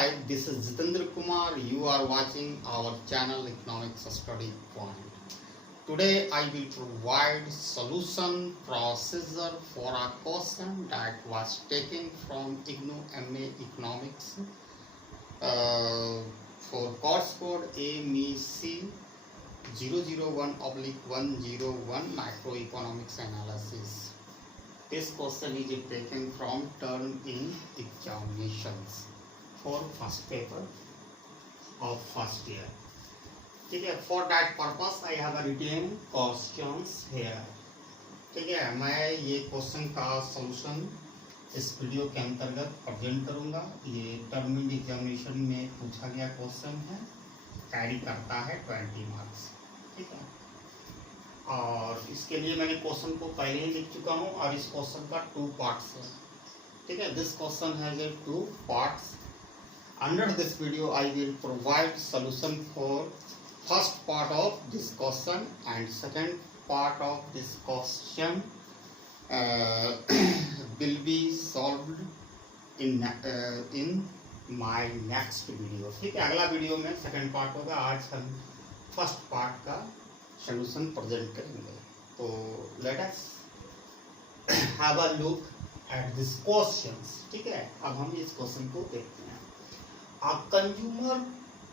Hi, this is Jitendra Kumar. You are watching our channel Economics Study Point. Today I will provide solution procedure for a question that was taken from IGNOU MA Economics for course code AMEC 001/101 Macroeconomics Analysis. This question is taken from turn in examinations for first paper of first year. ठीक है, for that purpose I have written questions here. ठीक है, मैं ये question का solution इस video के अंतर्गत प्रेजेंट करूंगा. ये टर्म इन एग्जामिनेशन में पूछा गया क्वेश्चन है, कैरी करता है 20 मार्क्स. ठीक है, और इसके लिए मैंने क्वेश्चन को पहले ही लिख चुका हूँ और इस क्वेश्चन का 2 पार्ट्स है. ठीक है, this question has 2 parts. Under this video, I will provide solution for first part of this question and second part of this question will be solved in my next video. ठीक है, अगला video में second part होगा. आज हम first part का solution present करेंगे. तो let us have a look at this questions. ठीक है, अब हम इस क्वेश्चन को देखते हैं. A consumer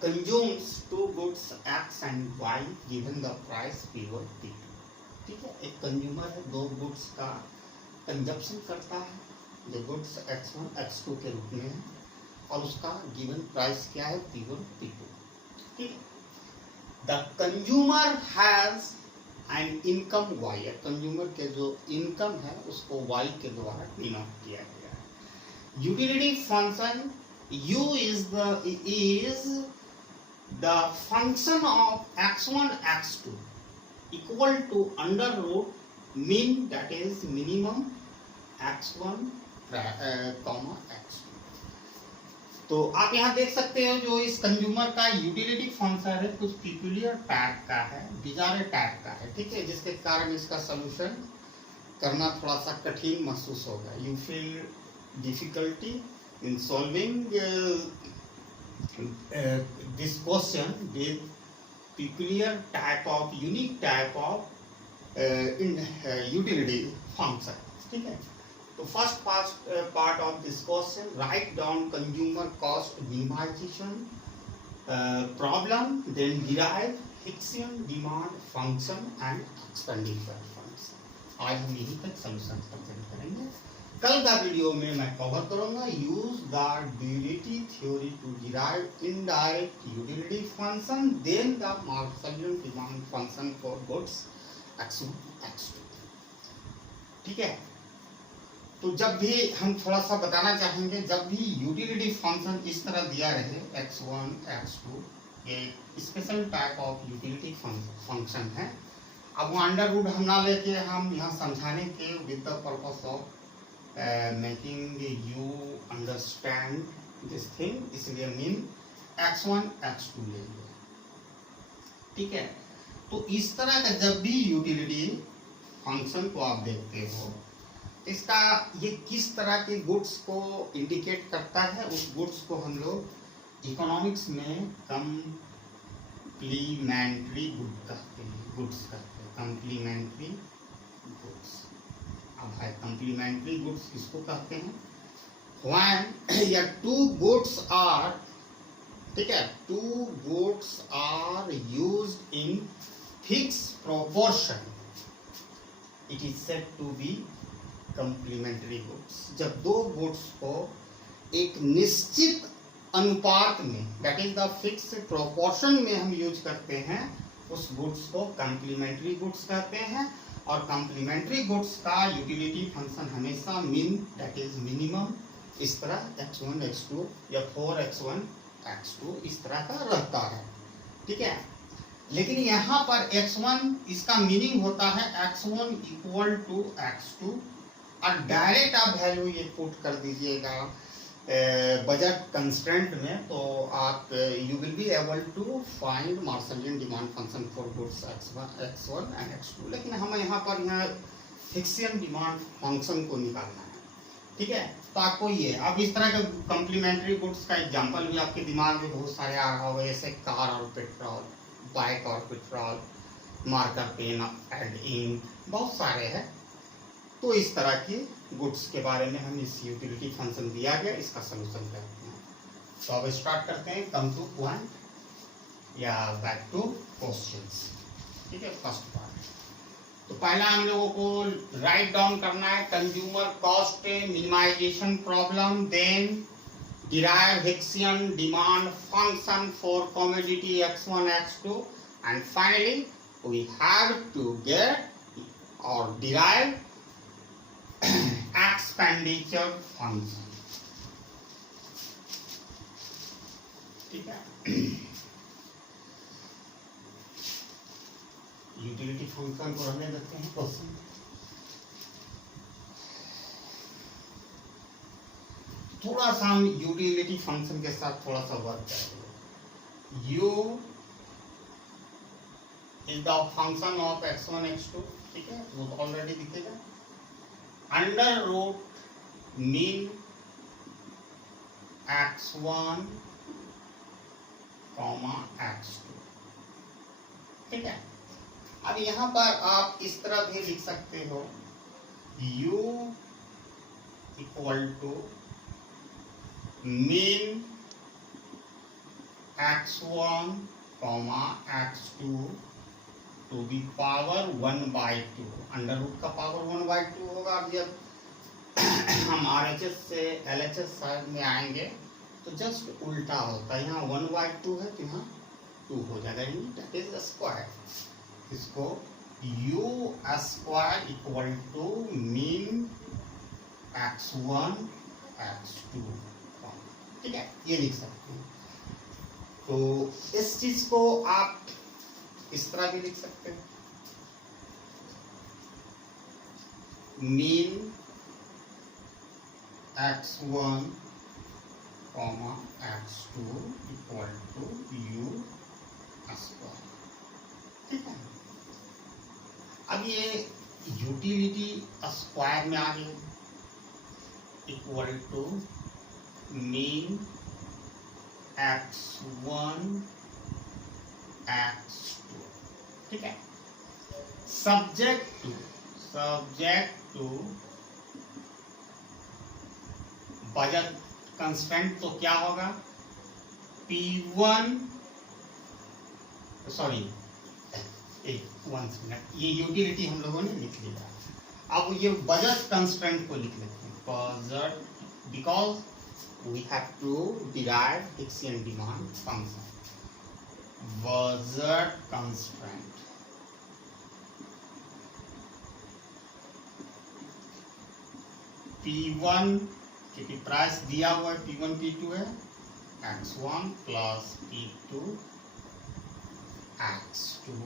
consumes 2 goods X and Y given the price P1 P2. ठीक है, एक कंज्यूमर है, 2 गुड्स का कंजप्शन करता है. जो गुड्स X1 X2 के रूप में है और उसका गिवन प्राइस क्या है P1 P2. ठीक है, the consumer has an income Y. Consumer के जो इनकम है उसको Y के द्वारा डिनोट किया गया है. Utility function U is the function of x1 x2 equal to under root min, that is minimum x1 comma x2. तो आप यहाँ देख सकते हो जो इस कंज्यूमर का यूटिलिटी फंक्शन है कुछ पिक्यूलियर टाइप का है, बिजारे टाइप का है. ठीक है, जिसके कारण इसका सॉल्यूशन करना थोड़ा सा कठिन महसूस होगा. You feel difficulty in solving this question with peculiar type of unique type of utility function. ठीक है, तो first part of this question, write down consumer cost minimization problem, then derive Hicksian demand function and expenditure function. आज हम यही तक solution present करेंगे. कल का वीडियो में मैं कवर करूंगा use the duality theory to derive indirect utility function, then the Marshallian demand function for goods x1 x2. ठीक है, तो जब भी हम थोड़ा सा बताना चाहेंगे, जब भी यूटिलिटी फंक्शन इस तरह दिया रहे x1 x2, ये special type of utility function है. अब वो अंडर रूट हम ना लेके हम यहाँ समझाने के with the purpose of making you understand this thing, इसलिए मीन x1 x2 लेंगे. ठीक है, तो इस तरह का जब भी यूटिलिटी फंक्शन को आप देखते हो, इसका ये किस तरह के गुड्स को इंडिकेट करता है, उस गुड्स को हम लोग इकोनॉमिक्स में कंप्लीमेंट्री गुड्स कहते हैं. Complementary goods. अब है कंप्लीमेंट्री गुड्स किसको कहते हैं? When या 2 goods are, ठीक है, 2 goods are used in fixed proportion, it is said to be complementary goods. जब 2 गुड्स को एक निश्चित अनुपात में, that is the fixed proportion में हम यूज करते हैं, उस गुड्स को कंप्लीमेंट्री गुड्स कहते हैं. और कंप्लीमेंट्री गुड्स का यूटिलिटी फंक्शन हमेशा मिन, दैट इज मिनिमम, इस तरह x1 x2 या 4x1 x2 इस तरह का रहता है. ठीक है, लेकिन यहाँ पर x1 इसका मीनिंग होता है x1 इक्वल टू x2, और डायरेक्ट आप वैल्यू ये पुट कर दीजिएगा बजट कंस्ट्रेंट में, तो आप you will be able to find Marshallian demand function for goods x1 and x2. लेकिन हमें यहाँ पर Hicksian डिमांड फंक्शन को निकालना है. ठीक है, तो तो आपको ये अब इस तरह के कॉम्प्लीमेंट्री गुड्स का एग्जांपल भी आपके दिमाग में बहुत सारे आ रहा होगा, जैसे कार और पेट्रोल, बाइक और petrol, marker pen and ink, बहुत सारे हैं। तो इस तरह के गुड्स के बारे में हम इस यूटिलिटी फंक्शन दिया गया, इसका सोल्यूशन करते हैं। तो अब स्टार्ट करते हैं, कम टू पॉइंट या बैक टू क्वेश्चंस। ठीक है, फर्स्ट पार्ट। तो पहला हम लोगों को राइट डाउन करना है consumer cost minimization problem, then derive Hicksian demand function for commodity x1 x2 and finally we have to get or derive expenditure function। ठीक है, यूटिलिटी फंक्शन को रहने देते हैं क्वेश्चन। थोड़ा सा हम यूटिलिटी फंक्शन के साथ थोड़ा सा वर्क करेंगे। You is the function of x1 x2, ठीक है, वो तो ऑलरेडी दिखेगा। Under root mean x1 x2, ठीक है। अब यहाँ पर आप इस तरह भी लिख सकते हो, u equal to mean x1 x2 to the power 1/2। Under root का पावर 1/2 होगा। अब जब हम RHS से LHS साइड में आएंगे तो जस्ट उल्टा होता है, यहाँ 1/2 है तो यहाँ 2 हो जाएगा, दैट इज स्क्वायर। इसको u square equal to mean x1 x2, ठीक है, ये लिख सकते हैं। तो इस चीज को आप इस तरह भी लिख सकते हैं, mean x1 x2 equal to u square, ठीक है। अब ये यूटिलिटी स्क्वायर में आ गया, equal to mean x1 x2, ठीक है। सब्जेक्ट टू बजट कंस्ट्रेंट तो क्या होगा, P1 सॉरी 1 मिनट, ये यूटिलिटी हम लोगों ने लिख लिया। अब ये बजट कंस्ट्रेंट को लिख लेते हैं, budget, because we have to derive Hixian demand function, budget constraint, P1 क्योंकि प्राइस दिया हुआ है, P1 P2 है, x1 plus P2 x2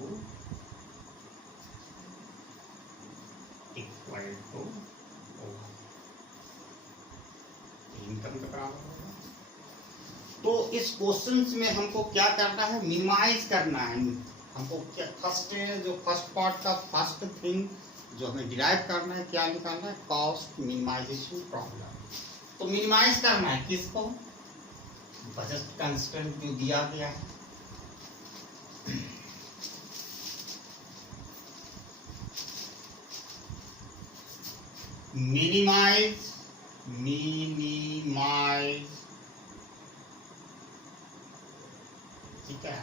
equal to income का बराबर होगा। तो इस क्वेश्चन में हमको क्या करना है, मिनिमाइज करना है। हमको क्या फर्स्ट पार्ट का फर्स्ट थिंग जो हमें डिराइव करना है, क्या निकालना है, कॉस्ट मिनिमाइजेशन प्रॉब्लम। तो मिनिमाइज करना है किसको, बजट कंस्ट्रेंट जो दिया गया है। मिनिमाइज ठीक है,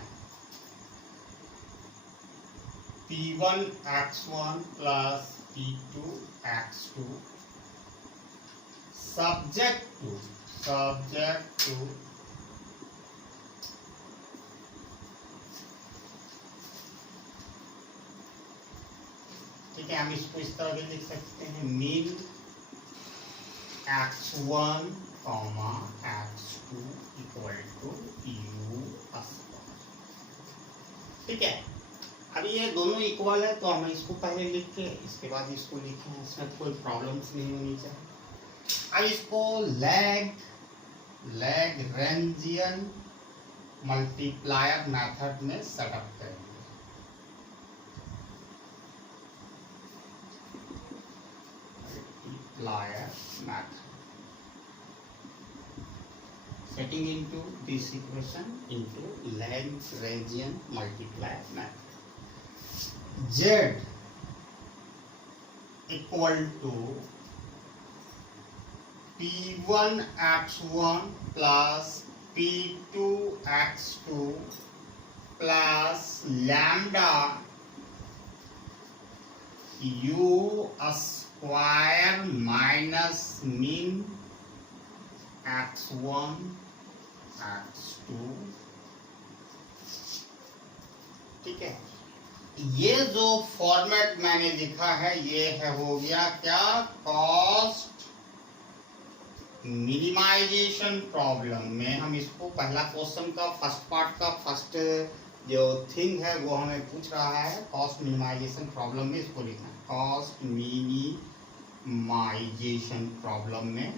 P1 x1 plus P2 x2 subject to ठीक है, हम इसको इस तरह भी लिख सकते हैं, mean x1 x2 equal to u square, ठीक है। अब ये दोनों इक्वल है तो हमें इसको पहले लिख के इसके बाद इसको लिखें, इसमें कोई प्रॉब्लम्स नहीं होनी चाहिए। अब इसको लैग्रेंजियन मल्टीप्लायर मेथड में सेटअप करेंगे। Multiplier method, getting into this equation into Lagrangian multiply method. Z equal to P1 x1 plus P2 x2 plus lambda u square minus mean x1 x2। ठीक है, ये जो फॉर्मेट मैंने लिखा है ये है हो गया क्या, कॉस्ट मिनिमाइजेशन प्रॉब्लम में हम इसको पहला क्वेश्चन का फर्स्ट पार्ट का फर्स्ट जो थिंग है वो हमें पूछ रहा है, कॉस्ट मिनिमाइजेशन प्रॉब्लम में इसको लिखना है। कॉस्ट मिनिमाइजेशन प्रॉब्लम में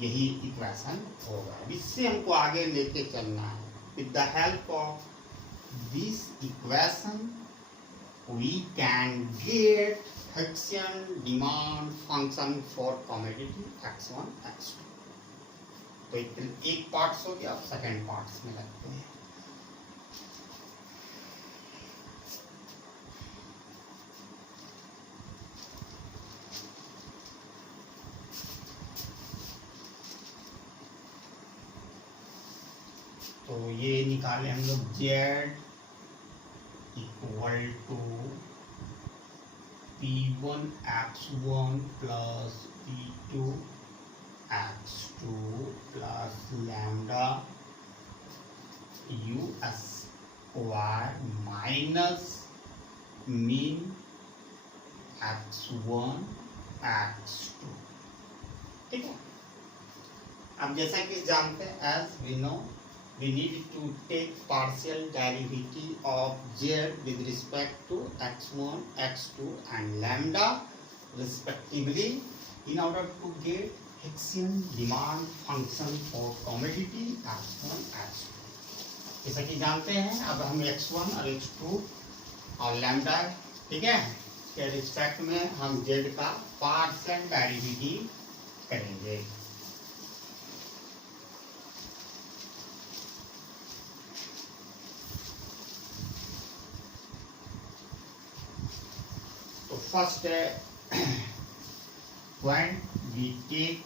यही इक्वेशन होगा, इससे हमको आगे लेके चलना है। With the help of this equation we can get Hessian demand function for commodity x1 x2। तो एक पार्ट्स हो गया, अब सेकेंड पार्ट्स में लगते हैं। तो ये निकाले हम लोग z equal to P1 x1 plus P2 x2 plus lambda u square minus mean x1 x2। ठीक है, अब जैसा कि जानते हैं, as we know we need to take partial derivative of z with respect to x1, x2 and lambda respectively in order to get Hessian demand function for commodity x1, x2। जैसा कि जानते हैं, अब हम x1 और x2 और lambda, ठीक है, के रिस्पेक्ट में हम z का पार्शियल डेरिवेटिव करेंगे। First, when we take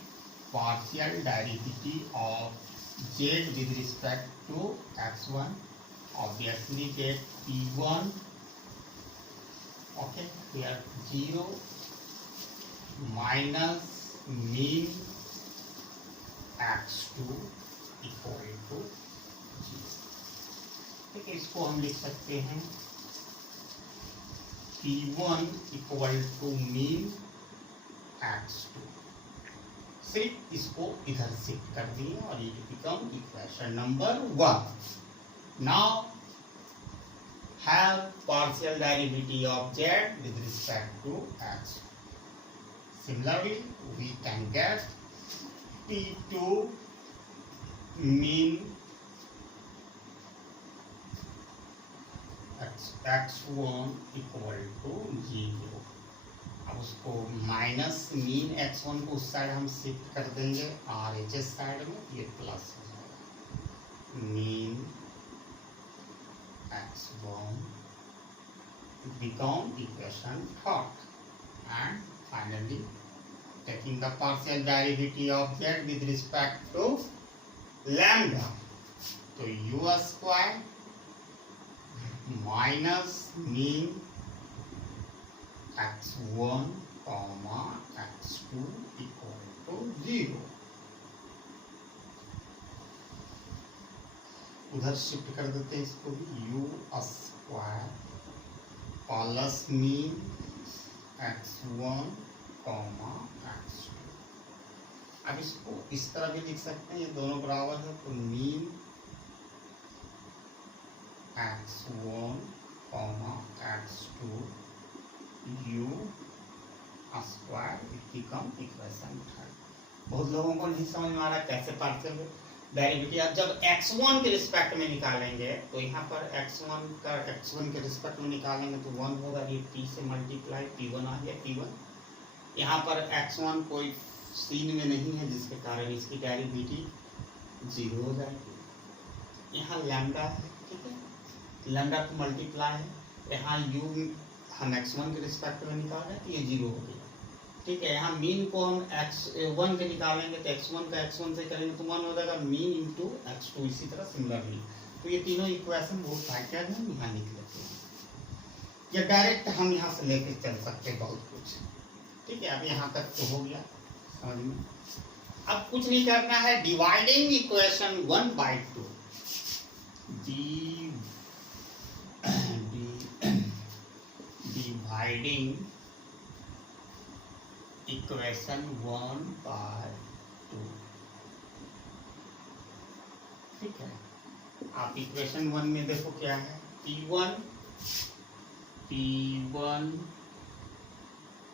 partial derivative of z with respect to x1, obviously get p1, okay, here 0 minus mean x2 equal to 0। ठीक है, इसको हम लिख सकते हैं P1 equal to mean x2। सिर्फ इसको इधर शिफ्ट कर दिए और ये become equation number 1। Now have partial derivative of z with respect to x। Similarly, we can get P2 mean x1 equal to 0। अब उसको माइनस मीन x1 को उस साइड हम शिफ्ट कर देंगे RHS साइड में, ये प्लस हो जाएगा। Mean x1 become equation third, and finally taking the partial derivative of z with respect to lambda, तो u square minus mean x1 comma x2 equal to 0। उधर shift कर देते हैं इसको भी, u square plus mean x1 comma x2। अब इसको इस तरह भी लिख सकते हैं, ये दोनों बराबर है, तो mean x1 comma x2 u square become equation third. बहुत लोगों को नहीं समझ में आ रहा कैसे पार्शियल डेरिवेटिव अब जब x1 के रिस्पेक्ट में निकालेंगे, तो यहाँ पर x1 के रिस्पेक्ट में निकालेंगे तो 1 होगा, ये p से मल्टीप्लाई p1 आ गया p1। यहाँ पर x1 कोई सीन में नहीं है जिसके कारण इसकी डेरिवेटिव जीरो हो जाएगी। यहाँ लैम्डा है, ठीक है, लैम्डा को मल्टीप्लाई है, यहाँ यू हम x1 के रिस्पेक्ट में निकाल रहे हैं तो ये जीरो हो गया, ठीक है। यहाँ मीन को हम x1 के निकालेंगे तो x1 का x1 से करेंगे तो 1 हो जाएगा मीन इंटू x2, इसी तरह सिमिलरली। तो ये तीनों इक्वेशन बहुत फैक्टर है, यहाँ लिख लेते हैं, या डायरेक्ट हम यहाँ से लेके चल सकते हैं बहुत कुछ, ठीक है। अब यहाँ तक तो हो गया समझ में। अब कुछ नहीं करना है, डिवाइडिंग इक्वेशन 1/2, डिवाइडिंग इक्वेशन 1/2, ठीक है। आप इक्वेशन 1 में देखो क्या है, P1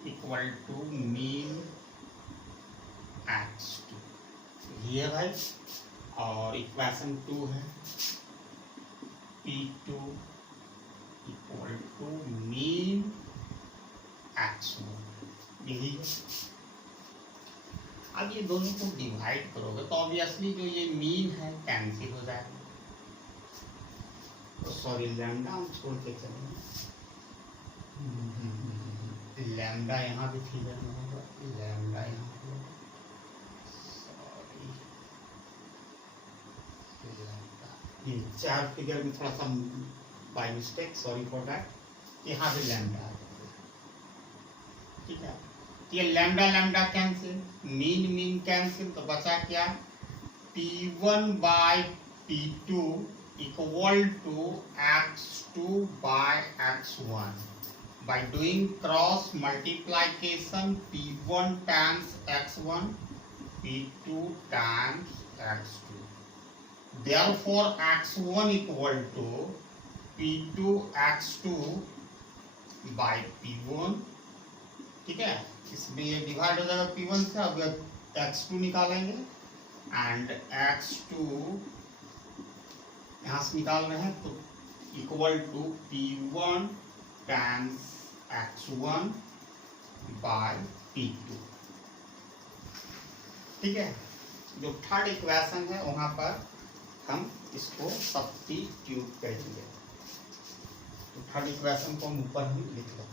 equal to mean x2 ये है, और इक्वेशन 2 है P2 equal to mean x1, यही है। अब ये दोनों को डिवाइड करोगे तो ऑब्वियसली जो ये मीन है कैंसिल हो जाएगा, तो सॉरी लैम्डा हम छोड़ के चलेंगे, लैम्डा यहाँ भी फिगर में होगा, लैम्डा यहाँ होगा, सॉरी ये 4 फिगर में थोड़ा सा by mistake, sorry for that, यहाँ भी लैम्डा आ जाएगा, ठीक है। ये lambda lambda cancel, mean mean cancel, तो बचा क्या, P1 by P2 equal to x2 by x1। By doing cross multiplication, P1 times x1, P2 times x2. Therefore, x1 equal to P2 x2 by P1, ठीक है। इसमें ये divide हो जाएगा P1 से, अब x2 निकालेंगे एंड x2 यहाँ से निकाल रहे हैं तो equal to P1 times x1 by P2, ठीक है। जो थर्ड इक्वेशन है वहां पर हम इसको सब्स्टिट्यूट करेंगे, तो थर्ड इक्वेशन को हम ऊपर ही लिख लेते हैं।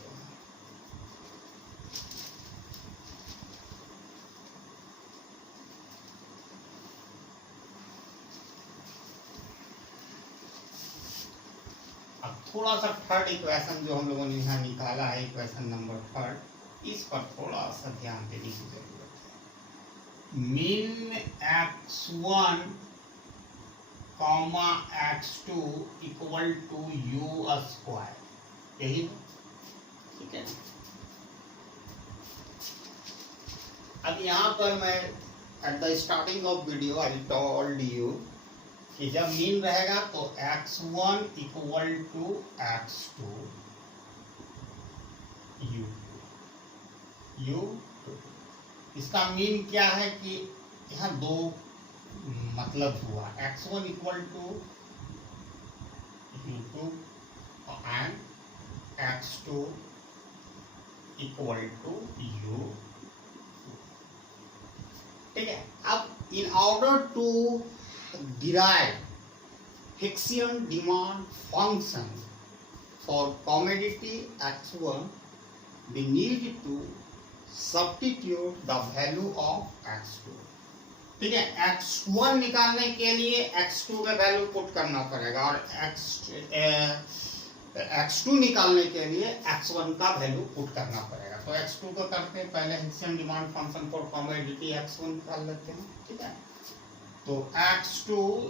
अब थोड़ा सा थर्ड इक्वेशन जो हम लोगों ने यहाँ निकाला है, इक्वेशन नंबर थर्ड, इस पर थोड़ा सा ध्यान देने की जरूरत है। Mean x1 comma x2 equal to u square, यही, ठीक है। अब यहाँ पर मैं at the starting of video I told you कि जब मीन रहेगा तो x1 equal to x2 u2। इसका मीन क्या है कि यहाँ दो मतलब हुआ, x1 equal to u2 and x2 equal to u, ठीक है। अब in order to derive Hicksian demand function for commodity x1, we need to substitute the value of x2, ठीक है। x1 निकालने के लिए x2 का वैल्यू पुट करना पड़ेगा, और x2 निकालने के लिए x1 का वैल्यू पुट करना पड़ेगा। तो x2 को करते हैं पहले, Hicksian demand function for commodity x1 निकाल लेते हैं, ठीक है। तो x2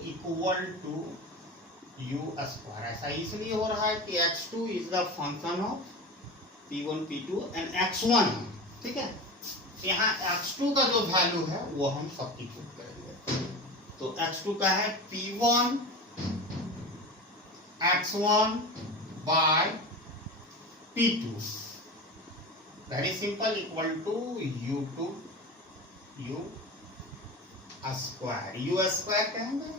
equal to u square, ऐसा इसलिए हो रहा है कि x2 is the function of P1 P2 and x1, ठीक है। यहाँ x2 का जो वैल्यू है वो हम सब्स्टिट्यूट करेंगे, तो x2 का है P1 x1 by P2, very simple, equal to u2 u square, u square कहेंगे,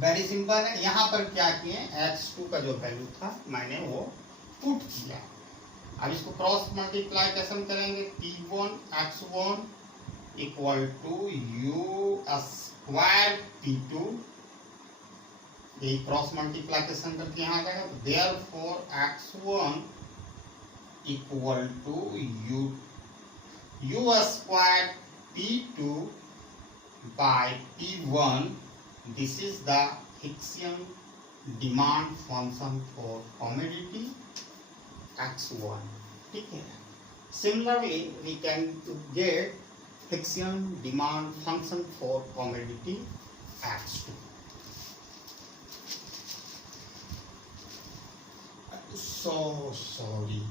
वेरी सिंपल है। यहाँ पर क्या किए, x2 का जो वैल्यू था मैंने वो पुट किया। अब इसको क्रॉस मल्टीप्लाइकेशन करेंगे, P1 x1 equal to u square P2, यही क्रॉस मल्टीप्लिकेशन करके यहाँ आ जाएगा, तो therefore x1 equal to u square P2 by P1. This is the Hicksian demand function for commodity x1. ठीक है. Similarly, we can get Hicksian demand function for commodity x2. So sorry.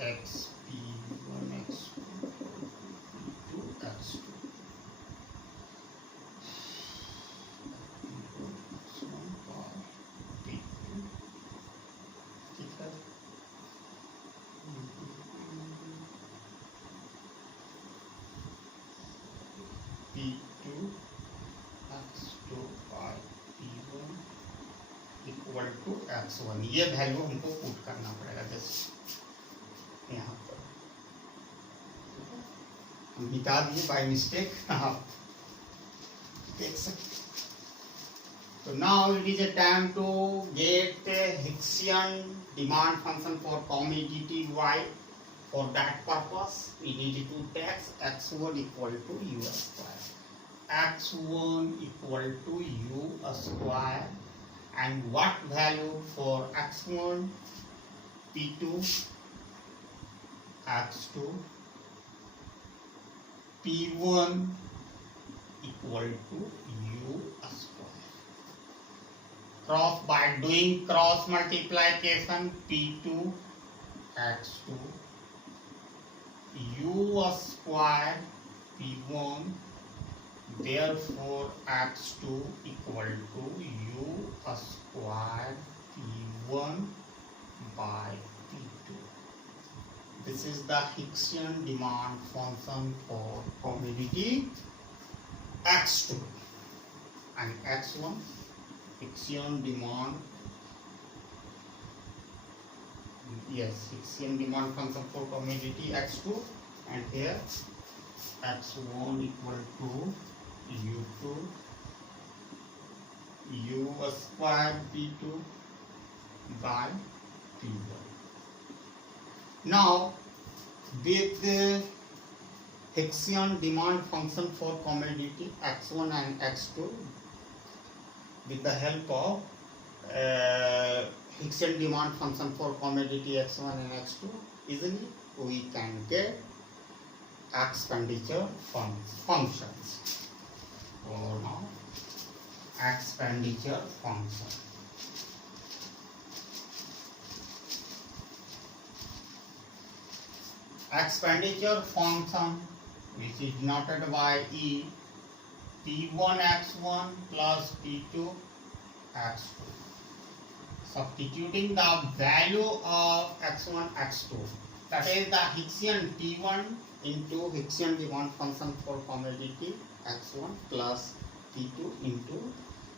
xp1 x2 x2. P2 x2 by P1 equal to x1. ये value हमको put करना पड़ेगा जैसे यहाँ पर हम मिटा दिए बाय मिस्टेक, आप देख सकते. So now it is a time to get Hicksian demand function for commodity Y. For that purpose, we need to take x1 equal to u square. x1 equal to u square, and what value for x1? P2, x2, P1 equal to u square. Cross by doing cross multiplication, P2 x2 u square P1, therefore x2 equal to u square P1 by P2. This is the Hicksian demand function for commodity x2 and x1. Hicksian demand, yes, Hicksian demand function for commodity x2, and here x1 equal to u2 u square P2 by P1. Now with the Hicksian demand function for commodity x1 and x2, with the help of Hicksian demand function for commodity x1 and x2, easily we can get expenditure functions. Or now expenditure function. Expenditure function, which is denoted by E, P1 x1 plus P2 x2. Substituting the value of x1 x2, that is the Hicksian T1 into Hicksian demand function for commodity x1 plus P2 into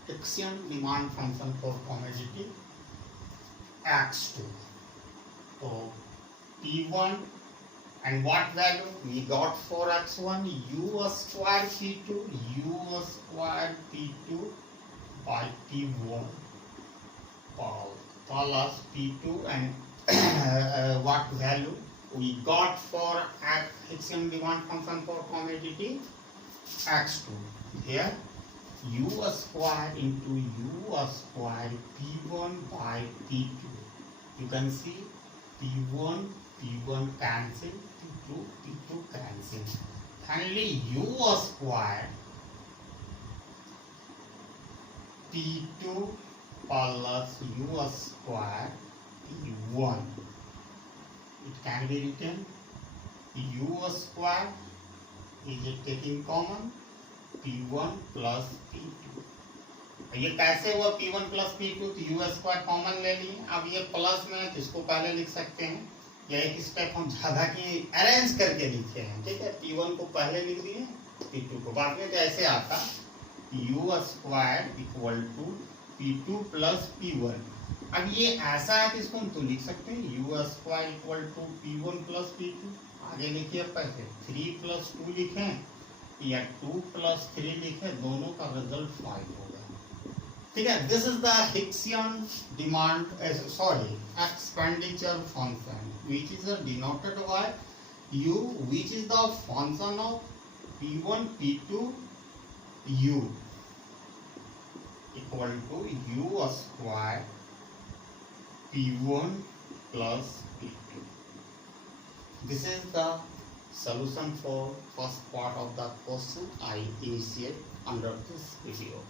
Hicksian demand function for commodity x2. So P1, and what value we got for x1? U square P2 u square P2 by P1 plus P2, and what value we got for Hicksian demand function for commodity x2. Here u square into u square P1 by P2. You can see P1 cancel, P2 cancel. Finally u square P2 plus u square P1. It can be written u square is taking common P1 plus P2. ये कैसे हुआ P1 plus P2? तो u square common ले लिए. अब ये plus में तो इसको पहले लिख सकते हैं, या एक स्टेप हम ज्यादा की अरेंज करके लिखे हैं. ठीक है, P1 को पहले लिख दिए, P2 को बाद में. तो ऐसे आता u square equal to P2 plus P1. अब ये ऐसा है तो इसको हम तो लिख सकते हैं u square equal to P1 plus P2. आगे लिखिए, पहले 3 plus 2 लिखें या 2+3 लिखे, दोनों का रिजल्ट 5 होगा। ठीक है, this is the Hicksian demand, sorry expenditure function which is denoted by u, which is the function of p1 p2 u equal to u square p1 plus p2. This is the solution for first part of the question I initiate under this video.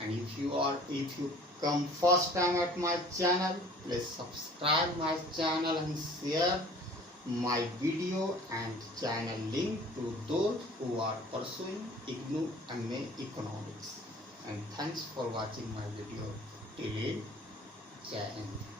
And if you come first time at my channel, please subscribe my channel and share my video and channel link to those who are pursuing IGNOU MA Economics. And thanks for watching my video till end. Jai Hind.